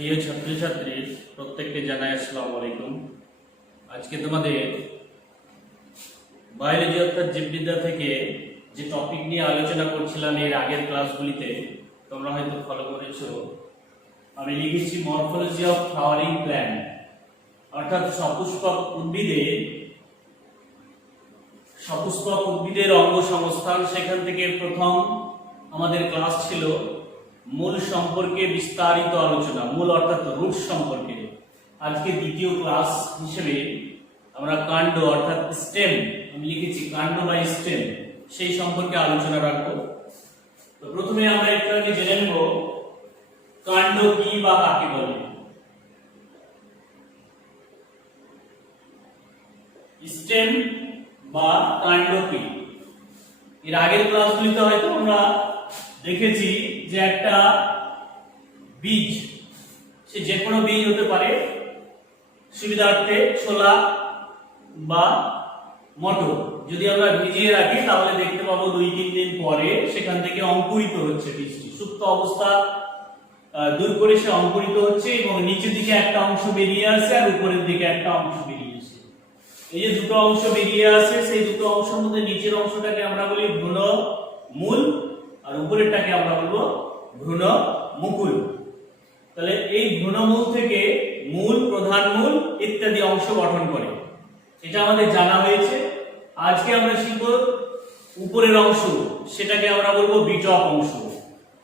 প্রিয় ছাত্রছাত্রী প্রত্যেককে জানাই আসসালামু আলাইকুম। আজকে তোমাদের বায়োলজি অর্থাৎ জীববিদ্যা থেকে যে টপিক নিয়ে আলোচনা করছিলাম এর আগের ক্লাসগুলিতে তোমরা হয়তো ফলো করেছো। আমি লিখেছি মরফোলজি অফ ফ্লাওয়ারিং প্ল্যান্ট, অর্থাৎ সপুষ্পক উদ্ভিদের অঙ্গ সংস্থান। সেখান থেকে প্রথম আমাদের ক্লাস ছিল মূল সম্পর্কে বিস্তারিত আলোচনা, মূল অর্থাৎ রুট সম্পর্কে। আজকে দ্বিতীয় ক্লাস হিসেবে আমরা কাণ্ড অর্থাৎ স্টেম, আমি লিখেছি কাণ্ড বা স্টেম, সেই সম্পর্কে আলোচনা রাখবো। তো প্রথমে আমরা একটু আগে জেনে নেব কাণ্ড কি বা কাকে বলে। স্টেম বা কাণ্ড কি? এর আগের ক্লাসগুলিতে হয়তো আমরা দেখেছি যে একটা বীজ, সে যে কোনো বীজ হতে পারে, সুবিধার্থে ছোলা বা মটর, যদি আমরা ভিজিয়ে রাখি তাহলে দেখতে পাবো 2-3 দিন পরে সেখান থেকে অঙ্কুরিত হচ্ছে বীজটি। সুপ্ত অবস্থা দূর করে সে অঙ্কুরিত হচ্ছে এবং নিচের দিকে একটা অংশ বেরিয়ে আসে আর উপরের দিকে একটা অংশ বেরিয়ে আসে। এই যে দুটো অংশ বেরিয়ে আসে, সেই দুটো অংশের মধ্যে নিচের অংশটাকে আমরা বলি ভ্রূণ মূল আর উপরেরটাকে আমরা বলবো ভ্রূণ মুকুল। তাহলে এই ভ্রূণমূল থেকে মূল, প্রধান মূল ইত্যাদি অংশ গঠন করে, এটা আমাদের জানা হয়েছে। আজকে আমরা শিখব উপরের অংশ, সেটাকে আমরা বলবো বিটপ অংশ।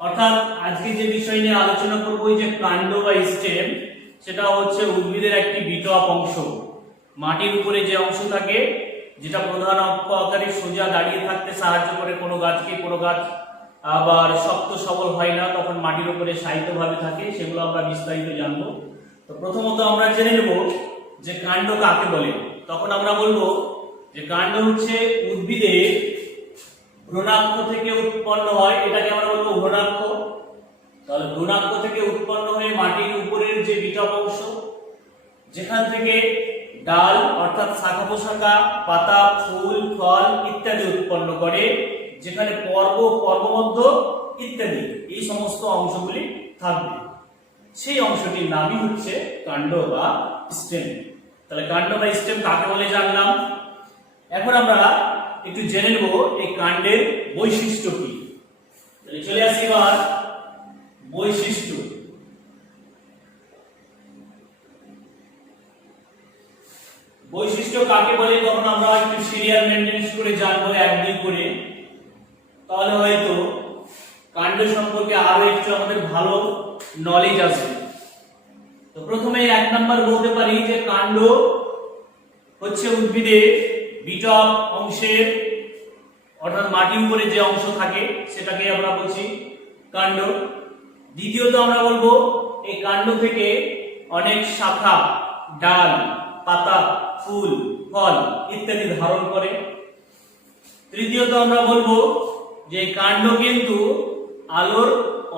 অর্থাৎ আজকে যে বিষয় নিয়ে আলোচনা করব এই যে কাণ্ড বা স্টেম, সেটা হচ্ছে উদ্ভিদের একটি বিটপ অংশ। মাটির উপরে যে অংশ থাকে, যেটা প্রধান অক্ষ আকারে সোজা দাঁড়িয়ে থাকতে সাহায্য করে কোনো গাছকে। কোনো গাছ আবার শক্ত সবল হয় না, তখন মাটির উপরে শায়িতভাবে থাকে, সেগুলো আমরা বিস্তারিত জানবো। তো প্রথমত আমরা জেনে নেব যে কাণ্ড কাকে বলে। তখন আমরা বলবো যে কাণ্ড হচ্ছে উদ্ভিদের ভ্রূণাক্ষ থেকে উৎপন্ন হয়, এটাকে আমরা বলবো ভ্রূণাক্ষ। তাহলে ভ্রূণাক্ষ থেকে উৎপন্ন হয়ে মাটির উপরের যে বিটপ অংশ, যেখান থেকে ডাল অর্থাৎ শাখা প্রশাখা, পাতা, ফুল, ফল ইত্যাদি উৎপন্ন করে, যেখানে পর্ব, পর্বমধ্য ইত্যাদি এই সমস্ত অংশগুলি থাকবে, সেই অংশটির নামই হচ্ছে কাণ্ড বা স্টেম। তাহলে কাণ্ড বা স্টেম কাকে বলে জানলাম। এখন আমরা একটু জেনে নেব এই কাণ্ডের বৈশিষ্ট্য কি। তাহলে চলে আসি এবার বৈশিষ্ট্য। বৈশিষ্ট্য কাকে বলে তখন আমরা একটু সিরিয়াল মেইনটেনেন্স করে জানবো, 1-2 করে, তাহলে হয়তো কাণ্ড সম্পর্কে আরো একটু আমাদের ভালো নলেজ আসবে। তো প্রথমে 1 নাম্বার বলতে পারি যে কাণ্ড হচ্ছে উদ্ভিদের বিটপ অংশের, অর্থাৎ মাটির উপরে যে অংশ থাকে সেটাকে আমরা বলছি কাণ্ড। দ্বিতীয়ত আমরা বলবো এই কাণ্ড থেকে অনেক শাখা, ডাল, পাতা, ফুল, ফল ইত্যাদি ধারণ করে। তৃতীয়ত আমরা বলবো যে কাণ্ড কিন্তু আলোর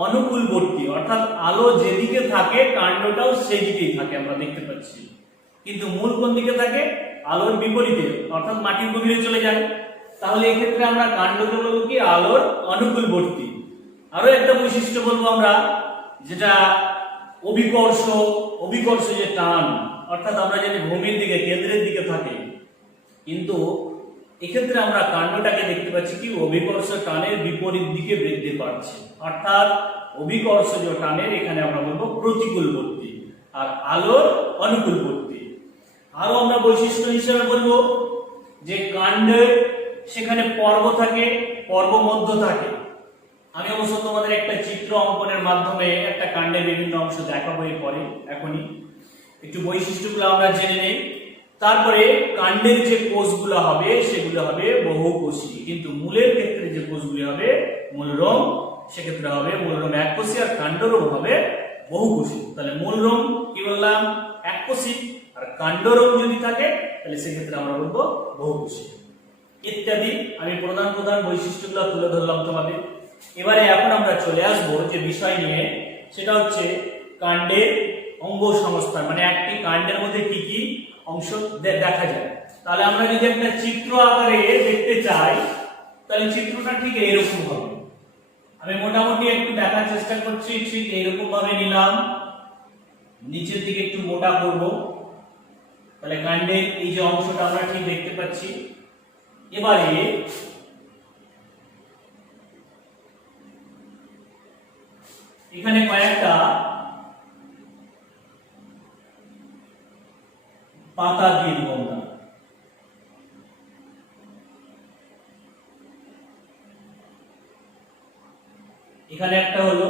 অনুকূলবর্তী, অর্থাৎ আলো যেদিকে থাকে কাণ্ডটাও সেই দিকেই থাকে, আমরা দেখতে পাচ্ছি। কিন্তু মূল কোন দিকে থাকে? আলোর বিপরীতে, অর্থাৎ মাটির গভীরে চলে যায়। তাহলে এক্ষেত্রে আমরা কাণ্ডকে বলবো কি আলোর অনুকূলবর্তী। আরো একটা বৈশিষ্ট্য বলবো আমরা, যেটা অভিকর্ষ যে টান, অর্থাৎ আমরা জানি ভূমির দিকে, কেন্দ্রের দিকে থাকে, কিন্তু এক্ষেত্রে আমরা কাণ্ডটাকে দেখতে পাচ্ছি কি অভিকর্ষ টানের বিপরীত দিকে বৃদ্ধি পাচ্ছে, অর্থাৎ অভিকর্ষ যে টানের এখানে আমরা বলবো প্রতিকূলবর্তী আর আলোর অনুকূলবর্তী। আরো আমরা বৈশিষ্ট্য হিসেবে বলবো যে কাণ্ডের সেখানে পর্ব থাকে, পর্ব মধ্য থাকে। আমি অবশ্য তোমাদের একটা চিত্র অঙ্কনের মাধ্যমে একটা কাণ্ডের বিভিন্ন অংশ দেখাবো এরপরে, এখনই একটু বৈশিষ্ট্যগুলো আমরা জেনে নেই। তারপরে কাণ্ডের যে কোষগুলো হবে সেগুলো হবে বহুকোষী, কিন্তু মূলের ক্ষেত্রে যে কোষগুলি হবে মূলরোম, সেক্ষেত্রে হবে মূলরোম এককোষী আর কাণ্ডরোম হবে বহুকোষী। তাহলে মূলরোম কি বললাম? এককোষী, আর কাণ্ডরোম যদি থাকে তাহলে সেক্ষেত্রে আমরা বলবো বহুকোষী ইত্যাদি। আমি প্রধান বৈশিষ্ট্যগুলো তুলে ধরলাম তোমাদের। এবারে এখন আমরা চলে আসবো যে বিষয় নিয়ে, সেটা হচ্ছে কাণ্ডের অঙ্গ সংস্থান, মানে একটি কাণ্ডের মধ্যে কি কি অংশ দেখা যায়। তাহলে আমরা যদি একটা চিত্র আকারে দেখতে চাই তাহলে চিত্রটা ঠিক এরকম হবে। আমি মোটামুটি একটু দেখার চেষ্টা করছি, ঠিক এরকম ভাবে নিলাম। নিচের দিকে একটু মোটা করব, তাহলে কাণ্ডের এই যে অংশটা আমরা ঠিক দেখতে পাচ্ছি। এবারে এখানে কয়েকটা পাতা দিয়ে দিব আমরা। এখানে একটা হলো,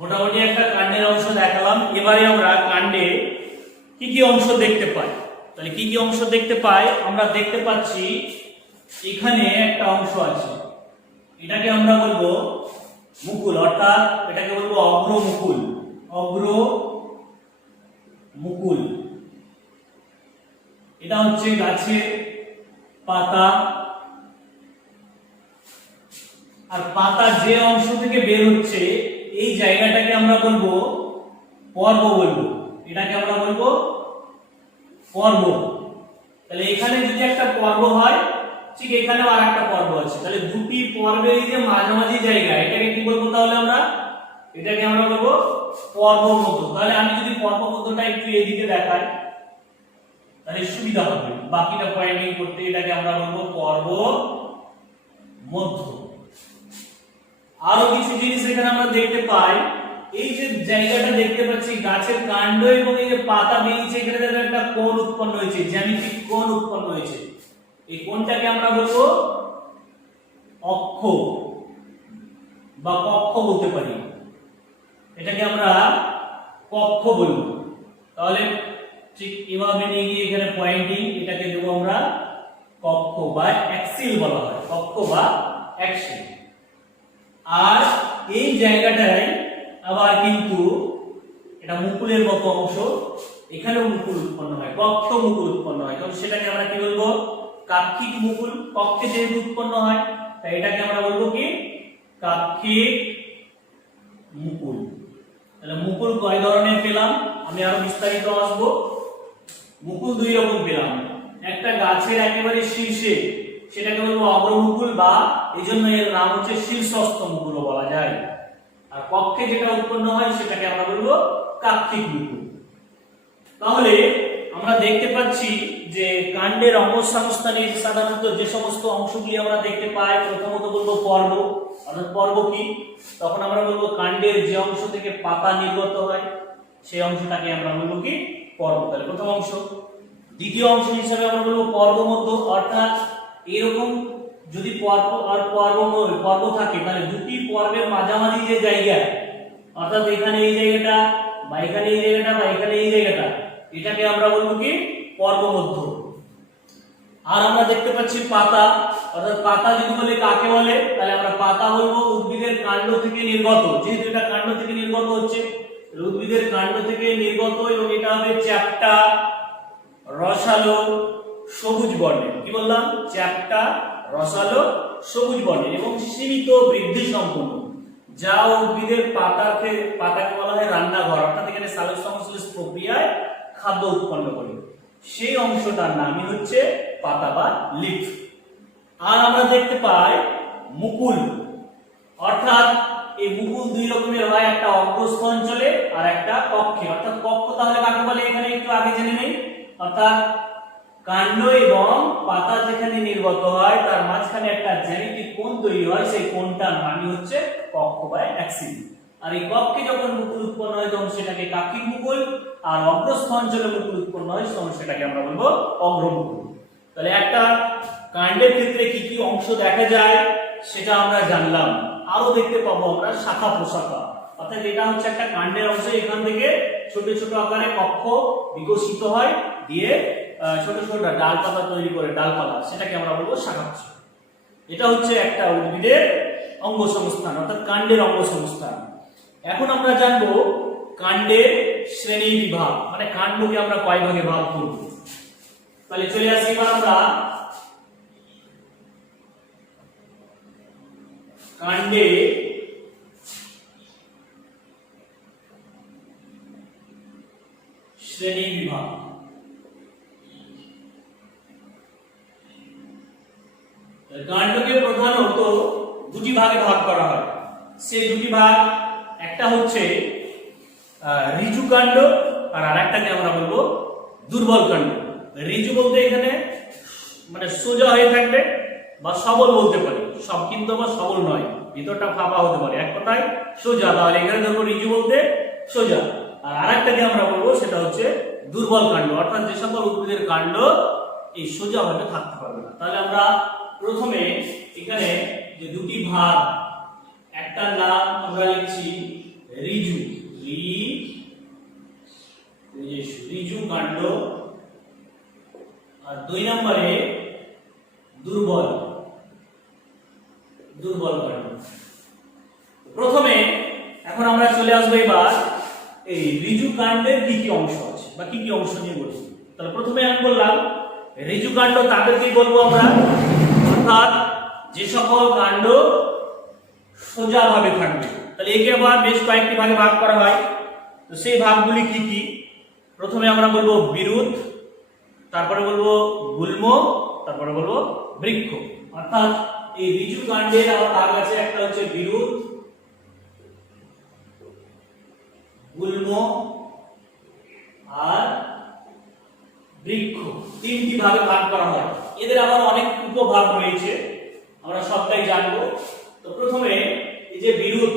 মোটামুটি একটা কাণ্ডের অংশ দেখালাম। এবারে আমরা কাণ্ডে কি কি অংশ দেখতে পাই। তাহলে কি কি অংশ দেখতে পাই? আমরা দেখতে পাচ্ছি এখানে একটা অংশ আছে, এটাকে আমরা বলবো মুকুল, অর্থাৎ এটাকে বলবো অগ্র মুকুল। অগ্র মুকুল এটা হচ্ছে গাছের পাতা, আর পাতা যে অংশ থেকে বের হচ্ছে এই জায়গাটাকে আমরা বলবো পর্ব বলবো। এটাকে আমরা বলবো পর্ব। তাহলে এখানে যদি একটা পর্ব হয়, ঠিক এখানেও আর একটা পর্ব আছে, তাহলে দুটি পর্বের এই যে মাঝামাঝি জায়গা, এটাকে কি বলবো তাহলে আমরা? এটাকে আমরা বলবো পর্ব মধ্য। তাহলে আমি যদি পর্ব মধ্যটা একটু এদিকে দেখাই তাহলে সুবিধা হবে বাকিটা পয়েন্টিং করতে। এটাকে আমরা বলবো পর্ব মধ্য। আরো কিছু জিনিস এখানে আমরা দেখতে পাই, এই যে জায়গাটা দেখতে পাচ্ছি গাছের কাণ্ড এবং এই যে পাতা বেরিয়েছে, এখানে দেখো একটা কোণ উৎপন্ন হয়েছে, জ্যামিতিক কোণ উৎপন্ন হয়েছে। এই কোণটাকে আমরা বলবো অক্ষ বা কক্ষ বলতে পারি, এটাকে আমরা কক্ষ বলবো। তাহলে ঠিক এভাবে নিয়ে গিয়ে এখানে পয়েন্টিং, এটাকে দেবো আমরা কক্ষ বা অ্যাক্সিল বলা হয়, কক্ষ বা অ্যাক্সিল। আর এই জায়গাটায় আবার কিন্তু এটা মুকুলের মতো অংশ, এখানেও মুকুল উৎপন্ন হয়, কক্ষ মুকুল উৎপন্ন হয়, তখন সেটাকে আমরা কি বলবো? কাক্ষিক মুকুল। কক্ষে যেহেতু উৎপন্ন হয় তাই এটাকে আমরা বলবো কি? কাক্ষিক মুকুল। তাহলে মুকুল কয় ধরনের পেলাম? আমি আরো বিস্তারিত আসবো। মুকুল দুই রকম পেলাম, একটা গাছের একেবারে শীর্ষে, সেটাকে বলবো অগ্রমুকুল, বা এই জন্য এর নাম হচ্ছে শীর্ষস্থ মুকুলও বলা যায়। আর কক্ষে যেটা উৎপন্ন হয় সেটাকে আমরা বলবো কাক্ষিক মুকুল। তাহলে আমরা দেখতে পাচ্ছি যে কাণ্ডের অবস্থানে সাধারণত যে সমস্ত অংশগুলি আমরা দেখতে পাই, প্রথমত বলবো পর্ব। অর্থাৎ পর্ব কি? তখন আমরা বলবো কাণ্ডের যে অংশ থেকে পাতা নির্গত হয় সেই অংশটাকে আমরা বলবো কি? পর্ব। তাহলে প্রথম অংশ। দ্বিতীয় অংশ হিসেবে আমরা বলবো পর্ব মধ্য, অর্থাৎ এরকম যদি পর্ব আর পর্ব থাকে তাহলে দুটি পর্বের মাঝামাঝি যে জায়গা, অর্থাৎ এখানে এই জায়গাটা বা এখানে এই জায়গাটা বা এখানে এই জায়গাটা, এটাকে আমরা বলবো কি? পর্ব মধ্য। আর আমরা দেখতে পাচ্ছি পাতা, অর্থাৎ পাতা যদি বলে কাকে বলে, তাহলে আমরা পাতা বলবো উদ্ভিদের কাণ্ড থেকে নির্গত। যেহেতু এটা কাণ্ড থেকে নির্গত হচ্ছে, উদ্ভিদের কাণ্ড থেকে নির্গত, এবং এটা হবে চ্যাপ্টা, রসালো, সবুজ বর্ণের। কি বললাম? চ্যাপ্টা, রসালো, সবুজ বর্ণের এবং সীমিত বৃদ্ধি সম্পন্ন, যা উদ্ভিদের পাতাকে বলা হয় রান্নাঘর, অর্থাৎ এখানে সালোক সংশ্লেষ প্রক্রিয়ায় খাদ্য উৎপন্ন করে, সেই অংশটার নামই হচ্ছে পাতা বা লিফ। আর আমরা দেখতে পাই মুকুল, অর্থাৎ এই মুকুল দুই রকমের হয়, একটা অগ্রস্থ অঞ্চলে আর একটা কক্ষে। অর্থাৎ কক্ষ তাহলে কাকে বলে এখানে একটু আগে জেনে নেই। অর্থাৎ কাণ্ড এবং পাতা যেখানে নির্গত হয় তার মাঝখানে একটা জ্যামিতিক কোণ তৈরি হয়, সেই কোণটার নামই হচ্ছে কক্ষ বা অ্যাক্সিস। আর এই কক্ষে যখন মুকুল উৎপন্ন হয় তখন সেটাকে কাক্ষিক মুকুল, আর অগ্রস্থ অঞ্চলে মুকুল উৎপন্ন হয় তখন সেটাকে আমরা বলবো অগ্রমুকুল। তাহলে একটা কাণ্ডের ক্ষেত্রে কি কি অংশ দেখা যায় সেটা আমরা জানলাম। আরো দেখতে পাবো আমরা শাখা প্রশাখা, অর্থাৎ এটা হচ্ছে একটা কাণ্ডের অংশ, এখান থেকে ছোট ছোট আকারে কক্ষ বিকশিত হয়, দিয়ে ছোট ছোট ডালপালা তৈরি করে, ডালপালা, সেটাকে আমরা বলবো শাখা প্রশাখা। এটা হচ্ছে একটা উদ্ভিদের অঙ্গ সংস্থান, অর্থাৎ কাণ্ডের অঙ্গ সংস্থান। এখন আমরা জানবো কাণ্ডের শ্রেণী বিভাগ, মানে কাণ্ডকে আমরা কয় ভাগে ভাগ করব। তাহলে চলে আসি এবার আমরা কাণ্ডে শ্রেণী বিভাগ। কাণ্ডকে প্রধানত দুটি ভাগে ভাগ করা হয়। সেই দুটি ভাগ, একটা হচ্ছে ঋজু কাণ্ড আর আরেকটাকে আমরা বলবো দুর্বল কাণ্ড। ঋজু বলতে এখানে মানে সোজা হয়ে থাকবে বা সবল বলতে পারি, সব কিন্তু আবার সবল নয়, ভিতরটা ফাঁপা হতে পারে, এক কথায় সোজা। তাহলে এখানে ধরবো ঋজু বলতে সোজা। আর আরেকটাকে আমরা বলবো সেটা হচ্ছে দুর্বল কাণ্ড, অর্থাৎ যে সকল উদ্ভিদের কাণ্ড এই সোজা ভাবে থাকতে পারবে না। তাহলে আমরা প্রথমে এখানে যে দুটি ভাগ, একটার নাম আমরা লিখছি ঋজু, ঋজু কাণ্ড, আর দুই নম্বরে দুর্বল, দুর্বল কাণ্ড। প্রথমে এখন আমরা চলে আসবো এবার এই ঋজু কাণ্ডের কি কি অংশ আছে বা কি কি অংশ নিয়ে বলছি। তাহলে প্রথমে আমি বললাম ঋজু কাণ্ড, তাদেরকেই বলবো আমরা, অর্থাৎ যে সকল কাণ্ড সোজা ভাবে থাকবে। তাহলে একে আবার বেশ কয়েকটি ভাগে ভাগ করা হয়। তো সেই ভাগগুলি কি কি? প্রথমে আমরা বলবো বিরুৎ, তারপরে বলবো গুল্ম, তারপরে বলবো বৃক্ষ। অর্থাৎ এই ঋজু কাণ্ডের আবার ভাগ আছে, একটা হচ্ছে বিরুৎ, গুল্ম আর বৃক্ষ, তিনটি ভাগে ভাগ করা হয়। এদের আবার অনেক উপভাগ রয়েছে, আমরা সবটাই জানবো। তো প্রথমে এই যে বিরুৎ,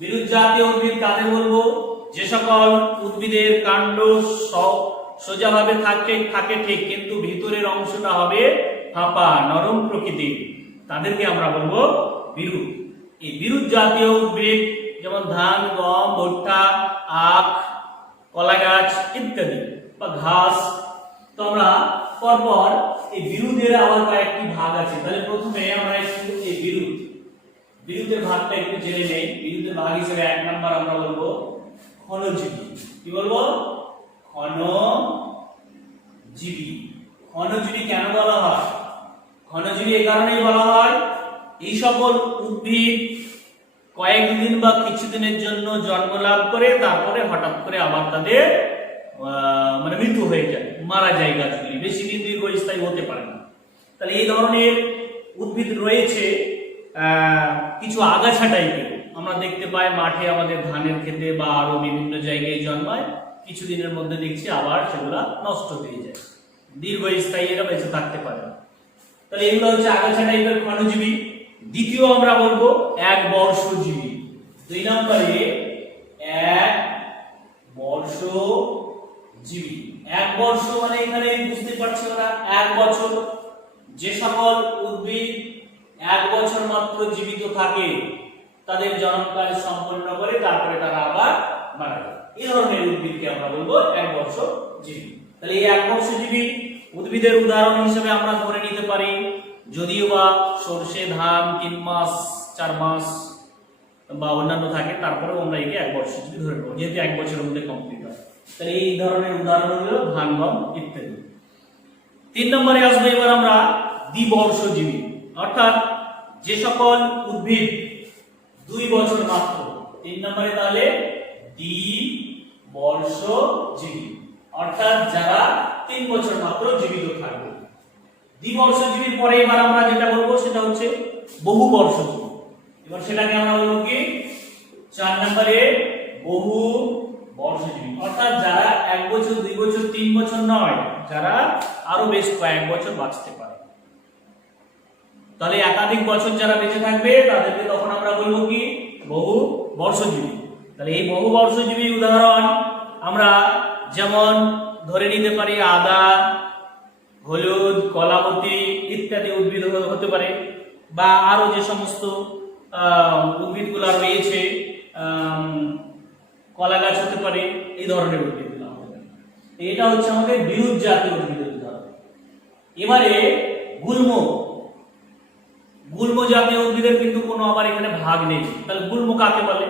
বিরুৎ জাতীয় উদ্ভিদ কাদের বলবো? যে সকল উদ্ভিদের কাণ্ড সোজাভাবে থাকে ঠিক, কিন্তু ভিতরের অংশটা হবে ফাঁপা, নরম প্রকৃতির, তাদেরকে আমরা বলবো বিরুৎ। এই বিরুৎ জাতীয় উদ্ভিদ যেমন ধান, গম, ভুট্টা, আখ, কলা গাছ ইত্যাদি বা ঘাস। তো আমরা পরপর এই বিরুৎের আবার কয়েকটি ভাগ আছে। তাহলে প্রথমে আমরা একটু এই বিরুৎের ভাগটা একটু জেনে নেই। বিরুৎের ভাগ হিসেবে এক নাম্বার আমরা বলবো ক্ষণজীবী। কি বলবো? ক্ষণজীবী। ক্ষণজীবী কেন বলা হয়? ক্ষণজীবী এই কারণেই বলা হয়, এই সকল উদ্ভিদ কয়েকদিন বা কিছুদিনের জন্য জন্ম লাভ করে, তারপরে হঠাৎ করে আবার তাদের মানে মৃত্যু হয়ে যায়, মারা যায় গাছগুলি, বেশি দিন দীর্ঘস্থায়ী হতে পারে না। তাহলে এই ধরনের উদ্ভিদ রয়েছে। কিছু আগাছা টাইপের আমরা দেখতে পাই মাঠে, আমাদের ধানের ক্ষেতে বা আরো বিভিন্ন জায়গায় জন্মায়, কিছুদিনের মধ্যে দেখছি আবার সেগুলা নষ্ট হয়ে যায়, দীর্ঘস্থায়ী এরা বেঁচে থাকতে পারে না। তাহলে এগুলো হচ্ছে আগাছা টাইপের ক্ষণজীবী। দ্বিতীয় আমরা বলবো এক বর্ষজীবী। দুই নম্বরে এক বর্ষজীবী। এক বর্ষ মানে এখানে বুঝতে পারছি না, এক বছর। যে সকল উদ্ভিদ এক বছর মাত্র জীবিত থাকে তাদের জন্মকাল সম্পন্ন করে তারপরে তারা আবার মারা যায়, এই ধরনের উদ্ভিদকে আমরা বলবো এক বর্ষজীবী। তাহলে এই এক বর্ষজীবী উদ্ভিদের উদাহরণ হিসেবে আমরা ধরে নিতে পারি, যদিও বা সরষে, ধান 3 মাস 4 মাস বা অন্যান্য থাকে, তারপরেও আমরা একে এক বর্ষজীবী ধরে নেব, যেহেতু এক বছরের মধ্যে কমপ্লিট হয়। তাহলে এই ধরনের উদাহরণ হলো ধান, গম ইত্যাদি। 3 নম্বরে আসবে এবার আমরা দ্বিবর্ষজীবী, অর্থাৎ যে সকল উদ্ভিদ 2 বছর মাত্র। 3 নম্বরে তাহলে দ্বিবর্ষজীবী, অর্থাৎ যারা 3 বছর মাত্র জীবিত থাকবে। দ্বিবর্ষজীবীর পরে এবার আমরা যেটা বলবো সেটা হচ্ছে বহু বর্ষজীবী। এবার সেটাকে আমরা বলবো কি? 4 নম্বরে বহু বর্ষজীবী, অর্থাৎ যারা 1 বছর, 2 বছর, 3 বছর নয়, যারা আরো বেশ কয়েক বছর বাঁচতে পারে। তাহলে একাধিক বছর যারা বেঁচে থাকবে তাদেরকে তখন আমরা বলবো কি বহু বর্ষজীবী। তাহলে এই বহু বর্ষজীবী উদাহরণ আমরা যেমন ধরে নিতে পারি আদা, হলুদ, কলাবতী ইত্যাদি উদ্ভিদ হতে পারে, বা আরো যে সমস্ত উদ্ভিদগুলো রয়েছে, কলা গাছ হতে পারে, এই ধরনের উদ্ভিদগুলো হতে পারে। এটা হচ্ছে আমাদের বৃহৎ জাতীয় উদ্ভিদের উদাহরণ। এবারে গুল্ম জাতীয় উদ্ভিদের কিন্তু কোনো আবার এখানে ভাগ নেই। তাহলে গুল্ম কাকে বলে?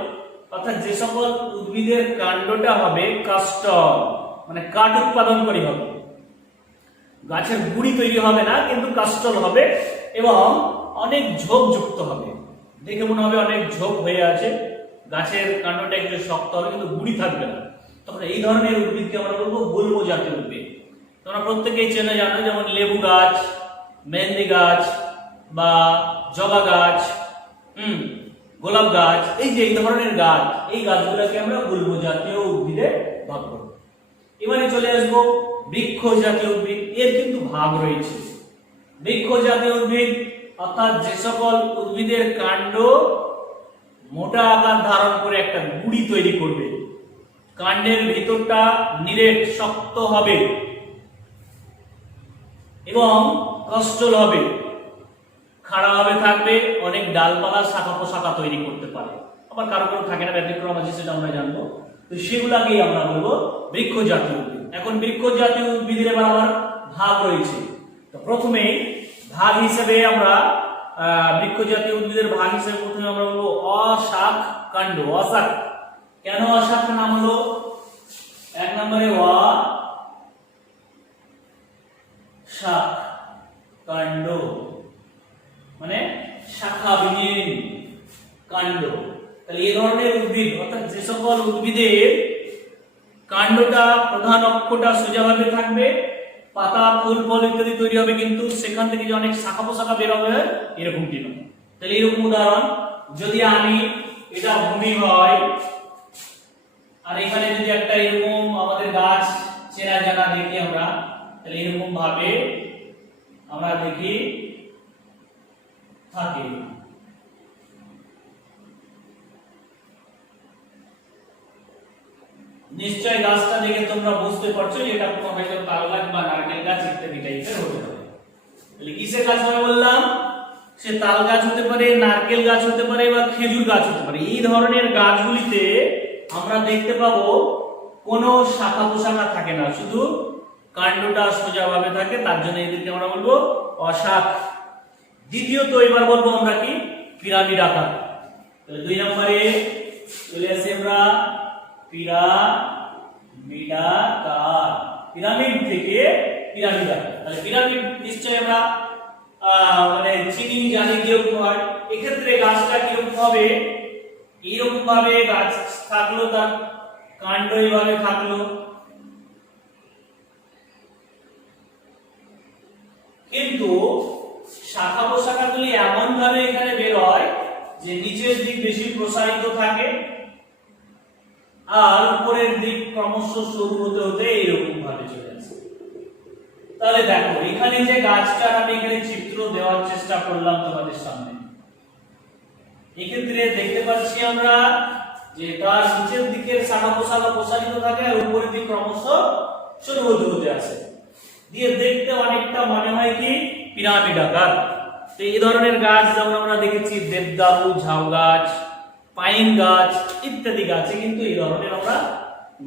অর্থাৎ যে সকল উদ্ভিদের কাণ্ডটা হবে কাস্টল, মানে কাঠ উৎপাদনকারী হবে, গাছের গুড়ি তৈরি হবে না কিন্তু কাস্টল হবে এবং অনেক ঝোপ যুক্ত হবে। দেখে মনে হবে অনেক ঝোপ হয়ে আছে, গাছের কাণ্ডটা একটু শক্ত হবে কিন্তু গুড়ি থাকবে না। তখন এই ধরনের উদ্ভিদকে আমরা বলবো গুল্ম জাতীয় উদ্ভিদ। তোমরা প্রত্যেকেই চেনে জানো, যেমন লেবু গাছ, মেহেন্দি গাছ বা জবা গাছ, গোলাপ গাছ, এই যে এই ধরনের গাছ, এই গাছগুলোকে আমরা গুল্ম জাতীয় উদ্ভিদে ভাগ করব। এবারে চলে আসবো বৃক্ষ জাতীয় উদ্ভিদ। এর কিন্তু ভাগ রয়েছে। বৃক্ষ জাতীয় উদ্ভিদ অর্থাৎ যে সকল উদ্ভিদের কাণ্ড মোটা আকার ধারণ করে একটা গুড়ি তৈরি করবে, কাণ্ডের ভিতরটা নিরেট শক্ত হবে এবং কষ্টল হবে, খাড়া ভাবে থাকবে, অনেক ডালপালা শাখা পোশাখা তৈরি করতে পারে। আবার কারো কারো থাকে না, ব্যতিক্রম আছে, সেটা আমরা জানবো। তো সেগুলাকেই আমরা বলবো বৃক্ষ জাতীয় উদ্ভিদ। এখন বৃক্ষ জাতীয় উদ্ভিদের আবার ভাগ রয়েছে। তো প্রথমে ভাগ হিসেবে আমরা বৃক্ষ জাতীয় উদ্ভিদের ভাগ হিসেবে প্রথমে আমরা বলবো অশাখ কাণ্ড। অশাখ কেন অশাখ নাম হলো? এক নম্বরে শাখ কাণ্ড মানে শাখাবিহীন কাণ্ড। তাহলে এই ধরনের উদ্ভিদ অর্থাৎ যে সকল উদ্ভিদের কাণ্ডটা প্রধান অক্ষটা সোজাভাবে থাকবে, পাতা ফুল ফল ইত্যাদি তৈরি হবে কিন্তু সেখান থেকে যে অনেক শাখা পোশাখা বের হবে এরকমটি নয়। তাহলে এরকম উদাহরণ, যদি আমি এটা ভূমি হয় আর এখানে যদি একটা এরকম আমাদের গাছ চেনা জানা দেখি আমরা, তাহলে এরকম ভাবে আমরা দেখি থাকে। নিশ্চয় গাছটা দেখে তোমরা বুঝতে পারছো যে এটা কোনো হয়তো তাল গাছ বা নারকেল গাছ ইত্যাদি টাইপের হতে পারে। তাহলে কিসের গাছ হবে বললাম? সে তাল গাছ হতে পারে, নারকেল গাছ হতে পারে বা খেজুর গাছ হতে পারে। এই ধরনের গাছগুলিতে আমরা দেখতে পাবো কোনো শাখা পোশাখা থাকে না, শুধু কাণ্ডটা সোজাভাবে থাকে, তার জন্য এদেরকে আমরা বলবো অশাখ। দ্বিতীয়ত এবার বলবো আমরা কি পিরামিড আকার। তাহলে 2 নম্বরে চলে আসি আমরা পিরামিডাকার। পিরামিড থেকে পিরামিড আকার। তাহলে পিরামিড নিশ্চয় আমরা মানে চিনি জানি কিরকম হয়। এক্ষেত্রে গাছটা কিরকম হবে? এইরকম ভাবে গাছ থাকলো, তার কাণ্ড এইভাবে থাকলো, কিন্তু শাখা প্রশাখাগুলি এমন ভাবে এখানে বের হয় যে নিচের দিক বেশি প্রসারিত থাকে আর উপরের দিক ক্রমশ সরু হতে হতে এইরকম ভাবে চলে আসে। তাহলে দেখো এখানে যে গাছটা আমি এখানে চিত্র দেওয়ার চেষ্টা করলাম তোমাদের সামনে, এক্ষেত্রে দেখতে পাচ্ছি আমরা যে তার নিচের দিকের শাখা প্রশাখা প্রসারিত থাকে আর উপরের দিক ক্রমশ সরু হতে হতে আসে, দিয়ে দেখতে অনেকটা মনে হয় কি পিরামিড আকার। তো এই ধরনের গাছ যেমন আমরা দেখেছি দেবদারু, ঝাউ গাছ, পাইন গাছ ইত্যাদি গাছে কিন্তু এই ধরনের আমরা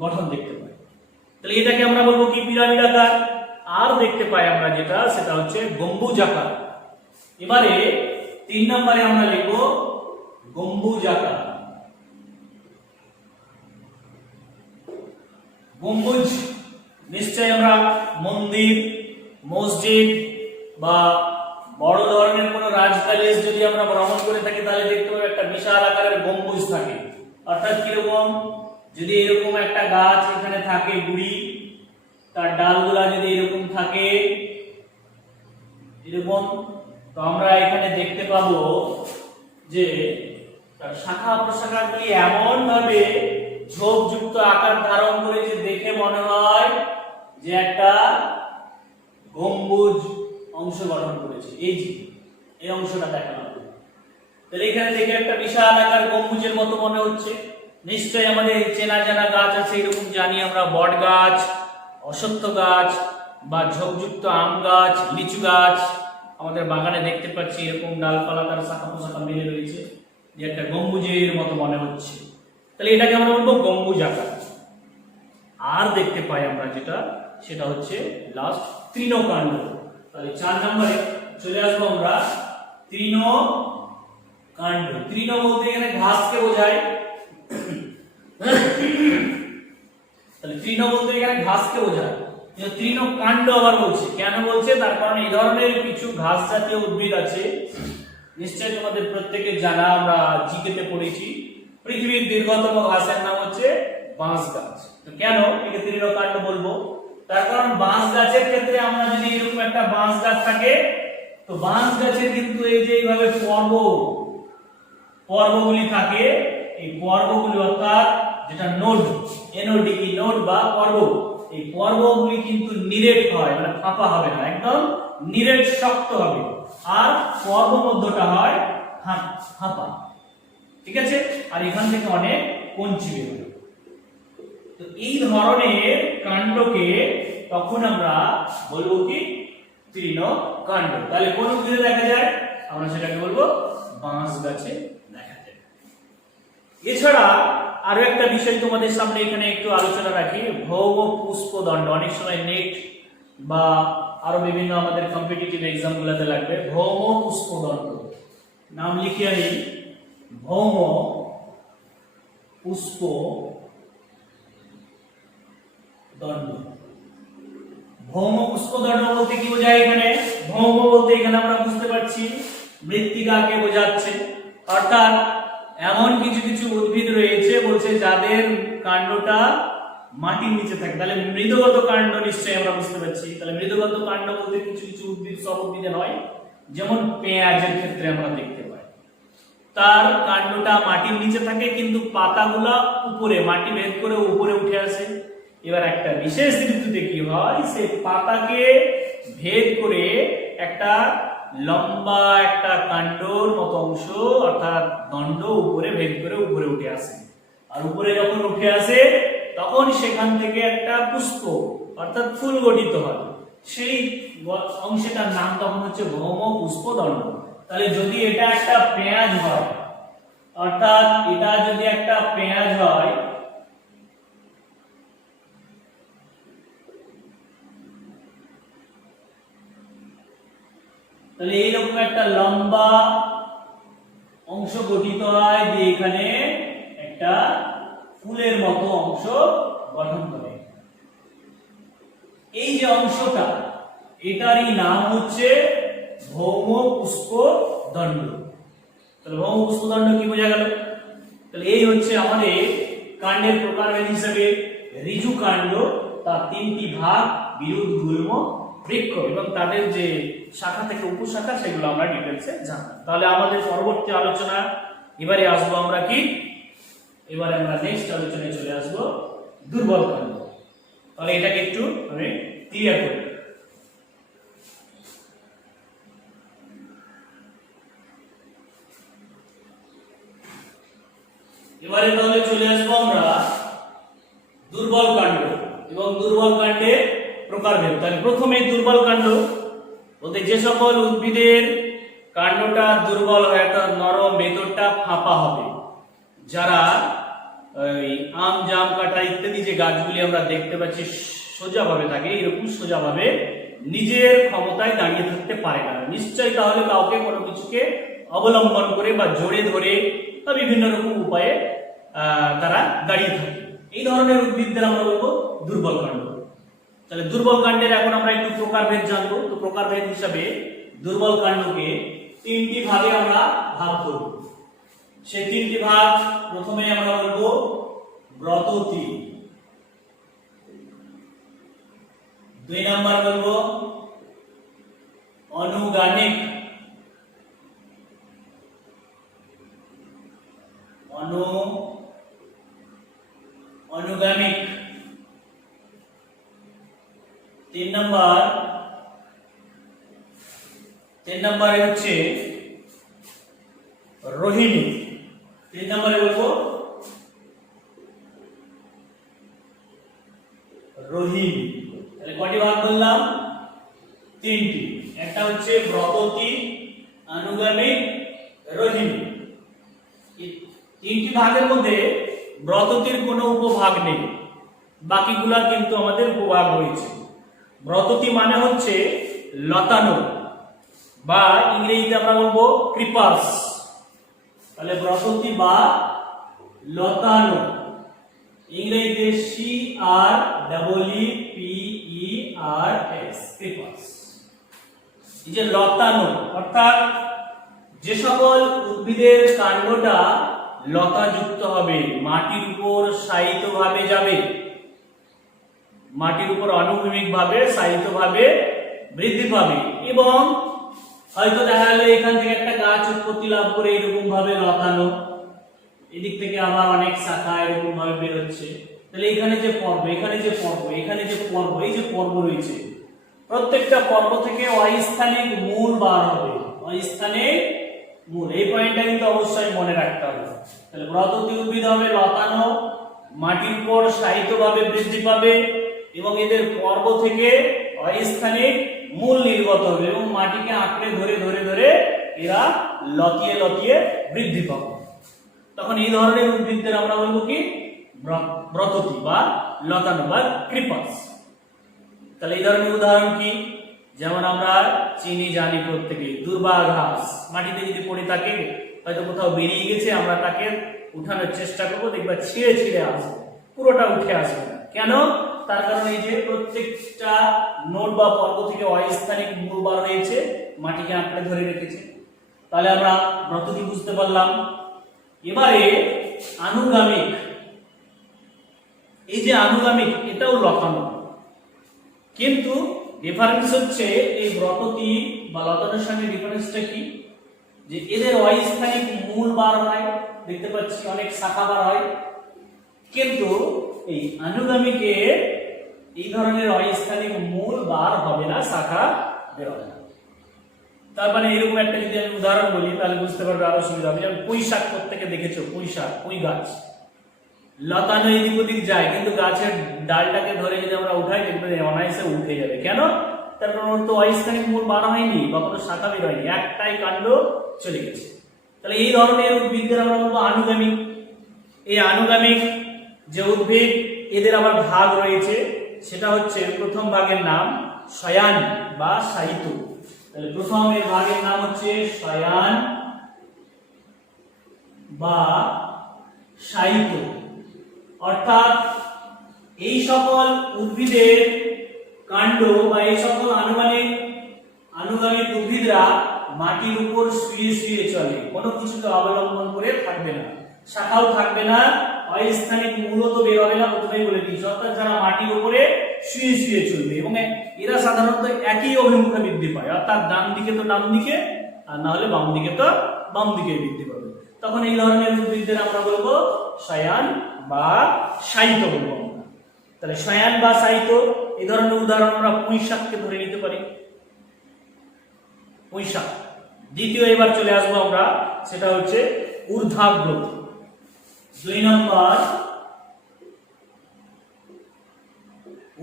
গঠন দেখতে পাই। তাহলে এটাকে আমরা বলবো কি পিরামিড আকার। আর দেখতে পাই আমরা যেটা, সেটা হচ্ছে গম্বুজ আকার। এবারে 3 নম্বরে আমরা লিখবো গম্বুজ আকার। গম্বুজ নিশ্চয় আমরা মন্দির, মসজিদ বা বড় ধরনের কোনো রাজ প্যালেস যদি আমরা ভ্রমণ করে থাকি তাহলে দেখতে পাবো একটা বিশাল আকারের গম্বুজ থাকে। অর্থাৎ কিরকম, যদি এরকম একটা গাছ এখানে থাকে গুড়ি, তার ডালগুলা যদি এরকম থাকে এরকম, তো আমরা এখানে দেখতে পাবো যে তার শাখা প্রশাখাগুলি এমন ভাবে ঝোপযুক্ত আকার ধারণ করে যে দেখে মনে হয় যে একটা গম্বুজ অংশ গঠন করেছে। এই যে এই অংশটা দেখালাম, তাহলে এখানে থেকে একটা বিশাল আকার গম্বুজের মতো মনে হচ্ছে। নিশ্চয়ই আমাদের চেনা জানা গাছ আছে, এরকম জানি আমরা, বট গাছ, অশ্বত্থ গাছ বা ঝোপযুক্ত আম গাছ, লিচু গাছ আমাদের বাগানে দেখতে পাচ্ছি। এরকম ডালপালা তার শাখা পোশাখা মিলে রয়েছে, যে একটা গম্বুজের মতো মনে হচ্ছে। তাহলে এটাকে আমরা বলবো গম্বুজ আকার। আর দেখতে পাই আমরা যেটা, সেটা হচ্ছে লাস্ট তৃণকাণ্ড। তাহলে 4 নম্বরে চলে আসবো আমরা, তৃণকাণ্ড। তৃণ বলতে এখানে ঘাসকে বোঝায়। তাহলে তৃণ বলতে এখানে ঘাসকে বোঝায়। তৃণকাণ্ড আবার বলছে, কেন বলছে? তার কারণ এই ধরনের কিছু ঘাস জাতীয় উদ্ভিদ আছে, নিশ্চয়ই তোমাদের প্রত্যেকে জানা, আমরা জিকেতে পড়েছি। পৃথিবীর দীর্ঘতম ঘাসের নাম হচ্ছে বাঁশ গাছ। তো কেন একে তৃণকাণ্ড বলবো? তার কারণ বাঁশ গাছের ক্ষেত্রে আমরা যদি এরকম একটা বাঁশ গাছ থাকে, তো বাঁশ গাছের কিন্তু এই যে এইভাবে পর্বগুলি থাকে। এই পর্বগুলি অর্থাৎ যেটা নোড, এনওডি কি নোড বা পর্ব, এই পর্বগুলি কিন্তু নিরেট হয়, মানে ফাঁপা হবে না, একদম নিরেট শক্ত হবে। আর পর্ব মধ্যটা হয় ফাঁপা, ঠিক আছে? আর এখান থেকে অনেক কঞ্চি বেরোয়। তো এই ধরনের কাণ্ডকে তখন আমরা বলবো কি? তৃণকাণ্ড। তাহলে কোন উদ্ভিদে দেখা যায়? আমরা সেটাকে বলবো বাঁশ গাছে দেখা যায়। এছাড়া আরো একটা বিষয় তোমাদের সামনে এখানে একটু আলোচনা রাখি, ভৌম পুষ্পদণ্ড। অনেক সময় নেট বা আরো বিভিন্ন আমাদের কম্পিটিটিভ এক্সাম গুলোতে লাগবে। ভৌম পুষ্পদণ্ড নাম লিখিয়ে নিই, ভৌম পুষ্পদণ্ড। ভৌম পুষ্পদণ্ড বলতে কি বোঝায়? এখানে ভৌম বলতে এখানে আমরা বুঝতে পারছি মৃত্তিকাকে বোঝাচ্ছে। অর্থাৎ এমন কিছু কিছু উদ্ভিদ রয়েছে বলছে যাদের কাণ্ডটা মাটির নিচে থাকে। তাহলে মৃদগত কাণ্ড নিশ্চয়ই আমরা বুঝতে পারছি। তাহলে মৃদগত কাণ্ড বলতে কিছু কিছু উদ্ভিদ, সব উদ্ভিদে নয়, যেমন পেঁয়াজের ক্ষেত্রে আমরা দেখতে পাই, তার কাণ্ডটা মাটির নিচে থাকে কিন্তু পাতাগুলা উপরে, মাটি ভেদ করে উপরে উঠে আসে। এবার একটা বিশেষ ঋতুতে কি হয়, সে পাতাকে ভেদ করে একটা লম্বা একটা কাণ্ডর মতো অংশ অর্থাৎ দণ্ড উপরে ভেদ করে উপরে উঠে আসে। আর উপরে যখন উঠে আসে তখন সেখান থেকে একটা পুষ্প অর্থাৎ ফুল গঠিত হয়। সেই অংশটার নাম তখন হচ্ছে ভৌম পুষ্পদণ্ড। তাহলে যদি এটা একটা পেঁয়াজ হয়, অর্থাৎ এটা যদি একটা পেঁয়াজ হয়, তাহলে এইরকম একটা লম্বা অংশ গঠিত হয়, যে এখানে একটা ফুলের মতো অংশ গঠন করে। এই যে অংশটা, এটারই নাম হচ্ছে ভৌম পুষ্পদণ্ড। তাহলে ভৌম পুষ্পদণ্ড কি বোঝা গেল? তাহলে এই হচ্ছে আমাদের কাণ্ডের প্রকারভেদ হিসেবে ঋজু কাণ্ড, তার 3টি ভাগ, বিরুদ্ধ, গুল্ম, বৃক্ষ, এবং তাদের যে শাখা থেকে উপশাখা সেগুলো আমরা ডিটেলসে জানলাম। তাহলে আমাদের পরবর্তী আলোচনা এবারে আসবো আমরা কি? এবারে আমরা নেক্সট আলোচনায় চলে আসবো দুর্বল কাণ্ড। তাহলে এটাকে একটু আমি ক্লিয়ার করি। এবারে তাহলে চলে আসবো আমরা দুর্বল কাণ্ড এবং দুর্বল কাণ্ডের প্রকারভেদ। তাহলে প্রথমে দুর্বল কাণ্ড বলতে যে সকল উদ্ভিদের কাণ্ডটা দুর্বল হয়, অর্থাৎ নরম, ভেতরটা ফাঁপা হবে। যারা আম, জাম, কাঁঠাল ইত্যাদি যে গাছগুলি আমরা দেখতে পাচ্ছি সোজাভাবে থাকে, এরকম সোজাভাবে নিজের ক্ষমতায় দাঁড়িয়ে থাকতে পারে না, নিশ্চয়ই তাহলে কাউকে কোনো কিছুকে অবলম্বন করে বা জোরে ধরে বা বিভিন্ন রকম উপায়ে তারা দাঁড়িয়ে থাকে। এই ধরনের উদ্ভিদদের আমরা বলবো দুর্বল কাণ্ড। তাহলে দুর্বল কাণ্ডের এখন আমরা একটু প্রকারভেদ জানবো। তো প্রকারভেদ হিসাবে দুর্বল কাণ্ডকে 3টি ভাগে আমরা ভাগ করব। সেই 3টি ভাগ প্রথমে আমরা বলবো ব্রততী, 2 নাম্বার বলবো অনুগামিক, অনুগামিক, 3 নাম্বার 3 নম্বরে হচ্ছে রোহিণী। 3 নম্বরে বলবো রোহিণী। তাহলে কয়টি ভাগ বললাম? 3টি। একটা হচ্ছে ব্রততী, আনুগামিক, রোহিণী। এই 3টি ভাগের মধ্যে ব্রততীর কোনো উপভাগ নেই, বাকিগুলা কিন্তু আমাদের উপভাগ রয়েছে। ব্রততী মানে হচ্ছে লতানো, বা ইংরেজিতে আমরা বলবো ক্রিপাস। তাহলে ব্রততী বা লতানো, ইংরেজিতে CREEPERS, ক্রিপাস। এই যে লতানো অর্থাৎ যে সকল উদ্ভিদের কাণ্ডটা লতাযুক্ত হবে, মাটির উপর শায়িতভাবে যাবে, মাটির উপর অনুভূমিকভাবে শায়িতভাবে বৃদ্ধি পাবে, এবং হয়তো দেখা গেল এখান থেকে একটা গাছ উৎপত্তি লাভ করে এরকম ভাবে লতানো, এদিক থেকে আবার অনেক শাখা এরকম ভাবে বের হচ্ছে। তাহলে এখানে যে পর্ব, এখানে যে পর্ব, এখানে যে পর্ব, এই যে পর্ব রয়েছে, প্রত্যেকটা পর্ব থেকে অস্থানিক মূল বার হবে। অস্থানিক মূল, এই পয়েন্টটা কিন্তু অবশ্যই মনে রাখতে হবে। তাহলে ব্রততী উদ্ভিদ হবে লতানো, মাটির উপর শায়িতভাবে বৃদ্ধি পাবে, এবং এদের পর্ব থেকে অস্থানিক মূল নির্গত হবে, এবং মাটিকে আঁকড়ে ধরে ধরে ধরে এরা লতিয়ে লতিয়ে বৃদ্ধি পাবে। তখন এই ধরনের উদ্ভিদদের আমরা বলবো কি? ব্রততী বা লতানো বা ক্রিপাস। তাহলে এই ধরনের উদাহরণ কি? যেমন আমরা চিনি জানি প্রত্যেকে, দুর্বা ঘাস মাটিতে যদি পড়ে থাকে, হয়তো কোথাও বেরিয়ে গেছে, আমরা তাকে উঠানোর চেষ্টা করবো, দেখবা ছিঁড়ে ছিঁড়ে আসবে, পুরোটা উঠে আসবে না। কেন? তার কারণ এই যে প্রত্যেকটা নোড বা পর্ব থেকে অস্থানিক মূল বার হয়েছে, মাটিকে আঁকড়ে ধরে রেখেছে। তাহলে আমরা ব্রততী বুঝতে পারলাম। এবারে আনুগামিক। এই যে আনুগামিক, এটাও লতানো, কিন্তু ডিফারেন্স হচ্ছে এই ব্রততী বা লতানোর সঙ্গে ডিফারেন্সটা কি? যে এদের অস্থানিক মূল বার হয়, দেখতে পাচ্ছি অনেক শাখা বার হয়, কিন্তু এই আনুগামিকে এই ধরনের অস্থানিক মূল বার হবে না, শাখা বের হবে না। তার মানে এরকম একটা যদি আমি উদাহরণ বলি তাহলে বুঝতে পারবে আরো সুবিধা হবে। যেমন পুঁই শাক প্রত্যেকে দেখেছো, পুঁই শাক, পুঁই গাছ লতানো এদিক ওদিক যায়, কিন্তু গাছের ডালটাকে ধরে যদি আমরা উঠাই দেখবেন অনায়াসে উঠে যাবে। কেন? তার কারণ ওর তো অস্থানিক মূল বার হয়নি বা কোনো শাখা বের হয়নি, একটাই কাণ্ড চলে গেছে। তাহলে এই ধরনের উদ্ভিদদের আমরা বলবো আনুগামিক। এই আনুগামিক যে উদ্ভিদ, এদের আবার ভাগ রয়েছে, সেটা হচ্ছে প্রথম ভাগের নাম শয়ান বা শায়িত। তাহলে প্রথম এর ভাগের নাম হচ্ছে শয়ান বা শায়িত। অর্থাৎ এই সকল উদ্ভিদের কাণ্ড বা এই সকল আনুগামিক উদ্ভিদরা মাটির উপর শুয়ে শুয়ে চলে, কোনো কিছুকে অবলম্বন করে থাকবে না, শাখাও থাকবে না, অস্থানিক মূলও তো বের হবে না, প্রথমেই বলে দিয়েছি। অর্থাৎ যারা মাটির উপরে শুয়ে শুয়ে চলবে, এবং এরা সাধারণত একই অভিমুখে বৃদ্ধি পায়, অর্থাৎ ডান দিকে তো ডান দিকে, আর না হলে বাম দিকে তো বাম দিকে বৃদ্ধি পাবে। তখন এই ধরনের উদ্ভিদদের আমরা বলবো শয়ান বা শায়িত বলবো আমরা। তাহলে শয়ান বা শায়িত, এই ধরনের উদাহরণ আমরা পুঁই শাককে ধরে নিতে পারি। পুঁই শাক। দ্বিতীয় এবার চলে আসবো আমরা, সেটা হচ্ছে ঊর্ধ্বাগ্র। 2 নম্বর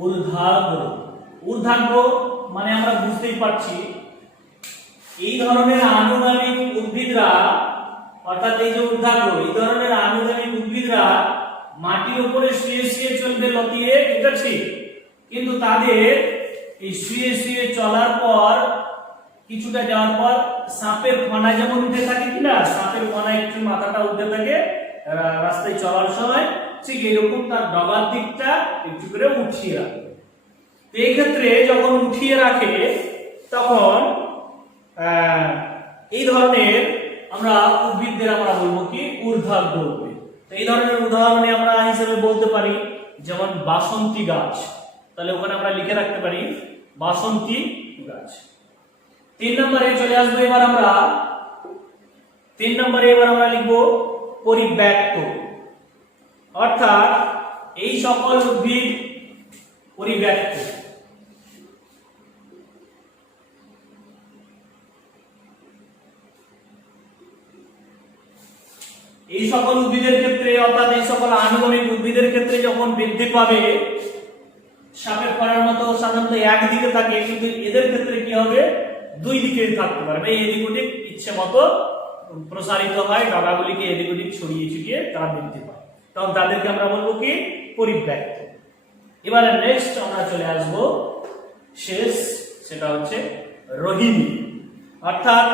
ঊর্ধ্বাগ্র। ঊর্ধ্বাগ্র মানে আমরা বুঝতেই পারছি এই ধরনের আনুগামিক উদ্ভিদরা, অর্থাৎ এই যে ঊর্ধ্বাগ্র, এই ধরনের আনুগামিক উদ্ভিদরা মাটির উপরে শুয়ে শুয়ে চলবে লতিয়ে, এটা ঠিক, কিন্তু তাদের এই শুয়ে শুয়ে চলার পর কিছুটা যাওয়ার পর সাপের ফনা যেমন উঠে থাকে কিনা, সাপের ফনা একটু মাথাটা উঠে থাকে রাস্তায় চলার সময়, ঠিক এরকম তার ডগার দিকটা একটু করে উঠিয়ে রাখে। এই ক্ষেত্রে যখন উঠিয়ে রাখে তখন এই ধরনের আমরা উদ্ভিদদের আমরা বলবো কি? ঊর্ধ্বাগ্র উদ্ভিদ। এই ধরনের উদাহরণে আমরা হিসেবে বলতে পারি যেমন বাসন্তী গাছ। তাহলে ওখানে আমরা লিখে রাখতে পারি বাসন্তী গাছ। 3 নম্বরে চলে আসবো এবার আমরা। 3 নম্বরে এবার আমরা লিখবো পরিব্যাক্ত। অর্থাৎ এই সকল উদ্ভিদ পরিব্যাক্ত। এই সকল উদ্ভিদের ক্ষেত্রে অর্থাৎ এই সকল আনুগমিক উদ্ভিদের ক্ষেত্রে যখন বৃদ্ধি পাবে সাপের ফলের মতো সাধারণত একদিকে থাকে, কিন্তু এদের ক্ষেত্রে কি হবে দুই দিকে থাকতে পারে, এই এদিক ওদিক ইচ্ছে মতো প্রসারিত হয়, ডগাগুলিকে এদিক ওদিক ছড়িয়ে ছিটিয়ে তারা বৃদ্ধি পায়, তখন তাদেরকে আমরা বলবো কি পরিব্যাক্ত। এবারে নেক্সট আমরা চলে আসব শেষ, সেটা হচ্ছে রোহিণী, অর্থাৎ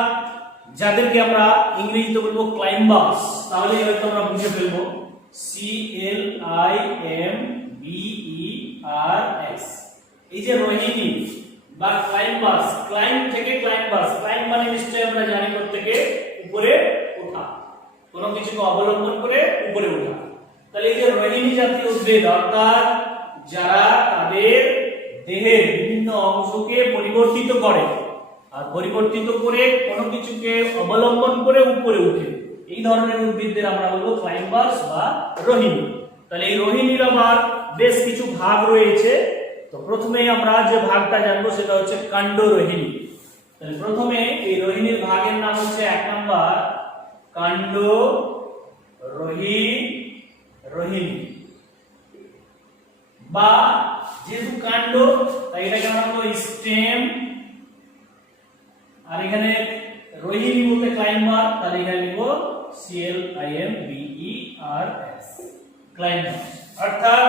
যাদেরকে আমরা ইংরেজিতে বলবো ক্লাইম্বার্স, তাহলে হয়তো আমরা বুঝে ফেলবো CLIMBERS। এই যে রোহিণী বা ক্লাইম্বার্স, ক্লাইম্ব থেকে ক্লাইম্বার্স, ক্লাইম্ব মানে নিশ্চয়ই আমরা জানি প্রত্যেকে উপরে ওঠা, কোনো কিছুকে অবলম্বন করে উপরে ওঠা। তাহলে এই যে রোহিণী জাতীয় উদ্ভিদ অর্থাৎ যারা তাদের দেহের বিভিন্ন অংশকে পরিবর্তিত করে আর পরিবর্তিত করে কোনো কিছুকে অবলম্বন করে উপরে উঠে, এই ধরনের উদ্ভিদদের আমরা বলবো ক্লাইম্বার্স বা রোহিণী। তাহলে এই রোহিণীর আবার বেশ কিছু ভাগ রয়েছে। তো প্রথমে আমরা যে ভাগটা জানবো সেটা হচ্ছে কাণ্ড রোহিণী। তাহলে প্রথমে এই রোহিণীর ভাগের নাম হচ্ছে 1 নাম্বার কাণ্ড রোহিণী, বা যেহেতু কাণ্ড তাই এটাকে আমরা বলবো স্টেম, আর এখানে রোহিণী বলতে ক্লাইম্বার, তাহলে এখানে লিখবো CLIMBERS, ক্লাইম্বার, অর্থাৎ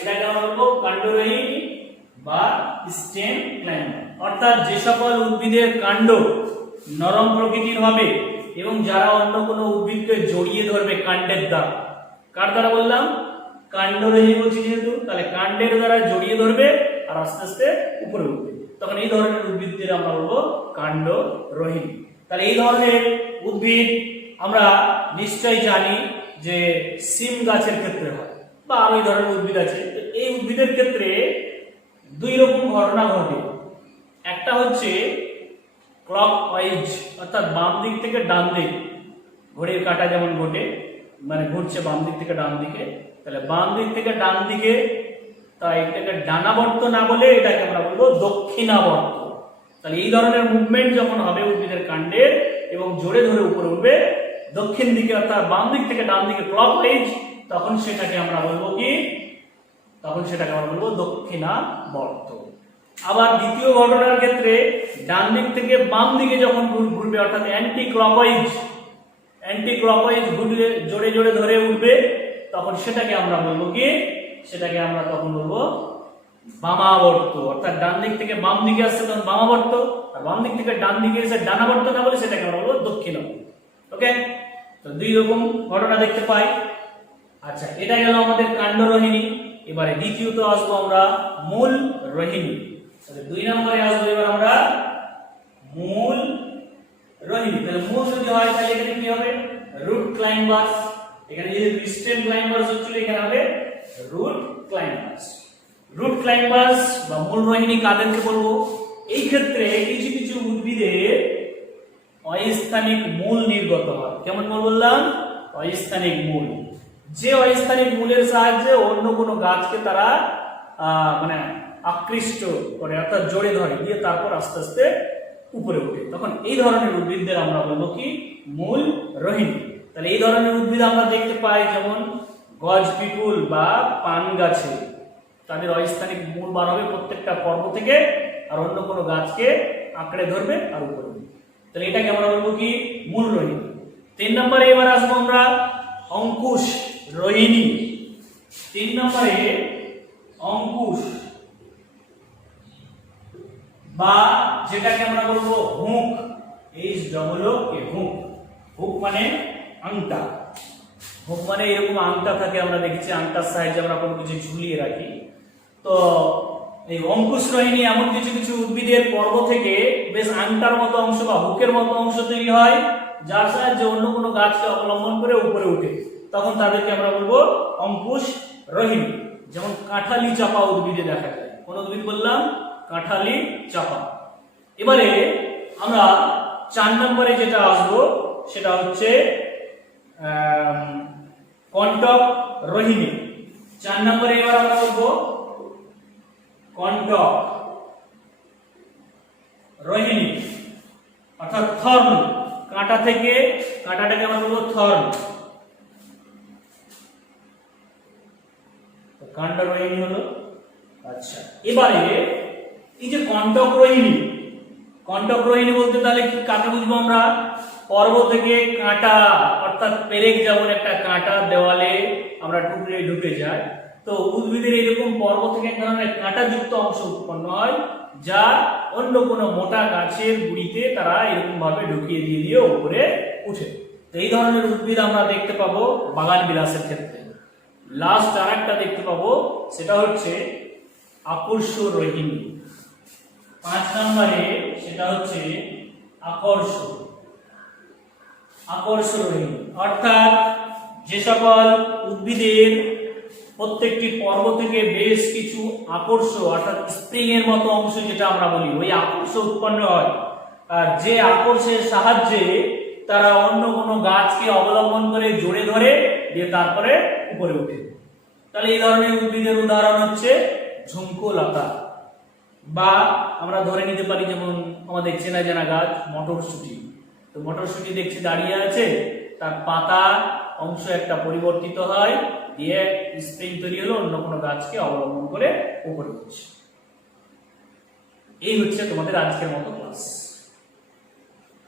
এটাকে আমরা বলবো কাণ্ড রোহিণী বা স্টেম ক্লাইম্বার। অর্থাৎ যে সকল উদ্ভিদের কাণ্ড নরম প্রকৃতির হবে এবং যারা অন্য কোনো উদ্ভিদকে জড়িয়ে ধরবে কাণ্ডের দ্বারা, কার দ্বারা বললাম কাণ্ড রোহিণী বলছি যেহেতু, তাহলে কাণ্ডের দ্বারা জড়িয়ে ধরবে আর আস্তে আস্তে উপরে উঠবে, তখন এই ধরনের উদ্ভিদদের আমরা বলবো কাণ্ড রোহিণী। তাহলে এই ধরনের উদ্ভিদ আমরা নিশ্চয়ই জানি যে সিম গাছের ক্ষেত্রে হয় বা আরো এই ধরনের উদ্ভিদ আছে। এই উদ্ভিদের ক্ষেত্রে দুই রকম ঘটনা ঘটে, একটা হচ্ছে ক্লকওয়াইজ অর্থাৎ বাম দিক থেকে ডান দিক, ঘড়ির কাঁটা যেমন ঘটে মানে ঘুরছে বাম দিক থেকে ডান দিকে, তাহলে বাম দিক থেকে ডান দিকে, তাই এটাকে ডানাবর্ত না বলে এটাকে আমরা বলবো দক্ষিণাবর্ত। তাহলে এই ধরনের মুভমেন্ট যখন হবে উদ্ভিদের কাণ্ডের এবং জোরে ধরে উপরে উঠবে দক্ষিণ দিকে অর্থাৎ বাম দিক থেকে ডান দিকে ক্লকওয়াইজ, তখন সেটাকে আমরা বলবো কি, তখন সেটাকে আমরা বলবো দক্ষিণাবর্ত। আবার দ্বিতীয় ঘটনার ক্ষেত্রে ডান দিক থেকে বাম দিকে যখন ঘুরবে অর্থাৎ অ্যান্টি ক্লকওয়াইজ ঘুরবে, জোরে জোরে ধরে উঠবে, তখন সেটাকে আমরা বলবো কি, সেটাকে আমরা তখন বলবো বামাবর্ত। অর্থাৎ ডান দিক থেকে বাম দিকে আসছে তখন বামাবর্ত, আর বাম দিক থেকে ডান দিকে এসে ডানাবর্ত না বলে সেটাকে আমরা বলবো দক্ষিণাবর্ত। ওকে, তো দুই রকম ঘটনা দেখতে পাই। আচ্ছা, এটা গেল আমাদের কাণ্ড রোহিণী। এবারে দ্বিতীয়ত আসবো আমরা মূল রোহিণী। তাহলে 2 নম্বরে আসবো এবার আমরা মূল রোহিণী। তাহলে মূল যদি হয় তাহলে এখানে কি হবে রুট ক্লাইম্বার্স, এখানে যদি স্টেম ক্লাইম্বার্স হচ্ছিল এখানে হবে রুট ক্লাইম্বার্স বা মূল রোহিণী কাদেরকে বলবো? এই ক্ষেত্রে কিছু কিছু উদ্ভিদের অস্থানিক মূল নির্গত হয়। কেমন বললাম? অস্থানিক মূল, যে অস্থানিক মূলের সাহায্যে অন্য কোনো গাছকে তারা মানে আকৃষ্ট করে অর্থাৎ জড়ে ধরে দিয়ে তারপর আস্তে আস্তে উপরে ওঠে, তখন এই ধরনের উদ্ভিদদের আমরা বলবো কি মূল রোহিণী। তাহলে এই ধরনের উদ্ভিদ আমরা দেখতে পাই যেমন গজ পিপুল বা পান গাছে, তাদের অস্থানিক মূল বার হবে প্রত্যেকটা পর্ব থেকে আর অন্য কোনো গাছকে আঁকড়ে ধরবে আর উপরে উঠবে। তাহলে এটাকে আমরা বলবো কি মূল রোহিণী। 3 নম্বরে এবার আসবো আমরা অঙ্কুশ রোহিণী। 3 নম্বরে অঙ্কুশ বা যেটাকে আমরা বলবো হুক, হুক মানে আংটা। হুক মানে এরকম আংটা থাকে, আমরা দেখেছি আংটার সাহায্যে আমরা কোনো কিছু ঝুলিয়ে রাখি। তো এই অঙ্কুশ রোহিণী এমন কিছু কিছু উদ্ভিদের পর্ব থেকে বেশ আংটার মতো অংশ বা হুকের মতো অংশ তৈরি হয়, যার সাহায্যে অন্য কোনো গাছকে অবলম্বন করে উপরে উঠে, তখন তাদেরকে আমরা বলবো অঙ্কুশ রোহিণী। যেমন কাঁঠালি চাপা উদ্ভিদে দেখা যায়। কোন উদ্ভিদ বললাম? কাঁঠালি চাপা। এবারে আমরা 4 নম্বরে যেটা আসবো সেটা হচ্ছে কন্টক রোহিণী। 4 নম্বরে এবার আমরা বলবো কন্টক রোহিণী অর্থাৎ থর্ন, কাঁটা থেকে কাঁটাটাকে আমরা বলবো থর্ন, কাণ্ড রোহিণী হলো। আচ্ছা, এবারে এই যে কণ্টক রোহিণী, কণ্টক রোহিণী বলতে তাহলে কি কাকে বুঝবো আমরা? পর্ব থেকে কাঁটা, অর্থাৎ পেরেক যেমন একটা কাঁটা দেওয়ালে আমরা টুকরে ঢুকে যাই, তো উদ্ভিদের এরকম পর্ব থেকে এক ধরনের কাঁটাযুক্ত অংশ উৎপন্ন হয়, যা অন্য কোনো মোটা গাছের গুড়িতে তারা এরকম ভাবে ঢুকিয়ে দিয়ে দিয়ে উপরে উঠে। তো এই ধরনের উদ্ভিদ আমরা দেখতে পাবো বাগান বিলাসের ক্ষেত্রে। লাস্ট আর একটা দেখতে পাবো, সেটা হচ্ছে আকর্ষ রোহিণী। 5 নম্বরে সেটা হচ্ছে আকর্ষ, আকর্ষ রোহিণী, অর্থাৎ যে সকল উদ্ভিদের প্রত্যেকটি পর্ব থেকে বেশ কিছু আকর্ষ অর্থাৎ স্প্রিং এর মতো অংশ যেটা আমরা বলি, ওই আকর্ষ উৎপন্ন হয়, আর যে আকর্ষের সাহায্যে তারা অন্য কোনো গাছকে অবলম্বন করে জোরে ধরে দিয়ে তারপরে উপরে ওঠে। তাহলে এই ধরনের উদ্ভিদের উদাহরণ হচ্ছে ঝুমকো লতা, বা আমরা ধরে নিতে পারি যেমন আমাদের চেনা জানা গাছ মটরশুঁটি। তো মটরশুঁটি দেখছি দাঁড়িয়ে আছে, তার পাতা অংশ একটা পরিবর্তিত হয়, দিয়ে স্প্রিং তৈরি হলো, অন্য কোনো গাছকে অবলম্বন করে উপরে উঠছে। এই হচ্ছে তোমাদের আজকের মতো ক্লাস,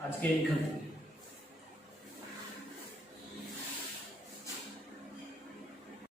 আজকে এইখান থেকে।